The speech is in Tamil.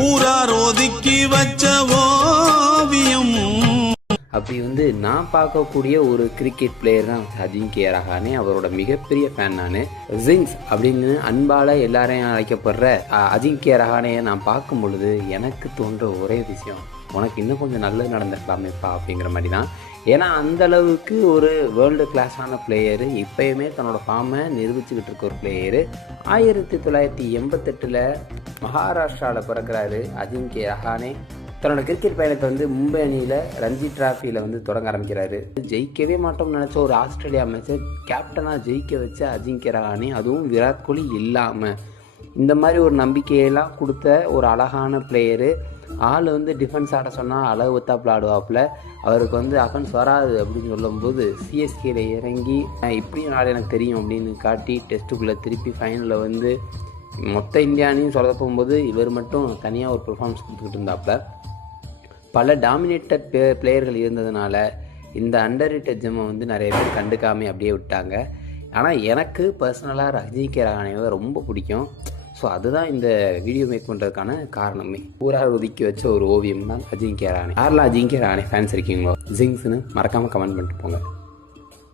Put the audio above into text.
ஊரார் ஒதுக்கி வச்ச ஓவியம். அப்படி வந்து நான் பார்க்கக்கூடிய ஒரு கிரிக்கெட் பிளேயர் தான் அஜிங்கிய ரஹானே. அவரோட மிகப்பெரிய ஃபேன் நான். ஜிங்ஸ் அப்படின்னு அன்பால் எல்லாரையும் அழைக்கப்படுற அஜிங்கிய ரஹானையை நான் பார்க்கும் பொழுது எனக்கு தோன்ற ஒரே விஷயம், உனக்கு இன்னும் கொஞ்சம் நல்லது நடந்திருக்கலாமேப்பா அப்படிங்கிற மாதிரி தான். ஏன்னா அந்தளவுக்கு ஒரு வேர்ல்டு கிளாஸான பிளேயரு, இப்போயுமே தன்னோட ஃபார்மை நிரூபிச்சுக்கிட்டு இருக்க ஒரு பிளேயரு. 1988 மகாராஷ்டிராவில் பிறக்கிறாரு அஜிங்கிய ரஹானே. தன்னோட கிரிக்கெட் பயணத்தை வந்து மும்பை அணியில் ரஞ்சி டிராஃபியில் வந்து தொடங்க ஆரம்பிக்கிறாரு. ஜெயிக்கவே மாட்டோம்னு நினச்ச ஒரு ஆஸ்திரேலியா மேட்சை கேப்டனாக ஜெயிக்க வச்ச அஜிங்கிய ரஹானே, அதுவும் விராட் கோலி இல்லாமல். இந்த மாதிரி ஒரு நம்பிக்கையெல்லாம் கொடுத்த ஒரு அழகான பிளேயரு. ஆள் வந்து டிஃபென்ஸ் ஆட சொன்னால் அளவு ஒத்தாப்பில் ஆடுவாப்பில். அவருக்கு வந்து அஃபென்ஸ் வராது அப்படின்னு சொல்லும்போது சிஎஸ்கேல இறங்கி இப்படியும் நாடு எனக்கு தெரியும் அப்படின்னு காட்டி டெஸ்ட்டுக்குள்ளே திருப்பி ஃபைனலில் வந்து மொத்த இந்தியானையும் சொல்ல போகும்போது இவர் மட்டும் தனியாக ஒரு பெர்ஃபார்மன்ஸ் கொடுத்துக்கிட்டு இருந்தாப்புல. பல டாமினேட்டட் பிளேயர்கள் இருந்ததுனால இந்த அண்டர் ரேட்டட் ஜெம்மை வந்து நிறைய பேர் கண்டுக்காமல் அப்படியே விட்டாங்க. ஆனால் எனக்கு பர்சனலாக அஜிங்கிய ரஹானேவை ரொம்ப பிடிக்கும். ஸோ அதுதான் இந்த வீடியோ மேக் பண்ணுறதுக்கான காரணமே. ஊரார் ஒதுக்கி வச்ச ஒரு ஓவியம் தான் அஜிங்கிய ரஹானே. யாரெல்லாம் அஜிங்கிய ரஹானே ஃபேன்ஸ் இருக்கீங்களோ ஜிங்ஸ்னு மறக்காமல் கமெண்ட் பண்ணிட்டு போங்க.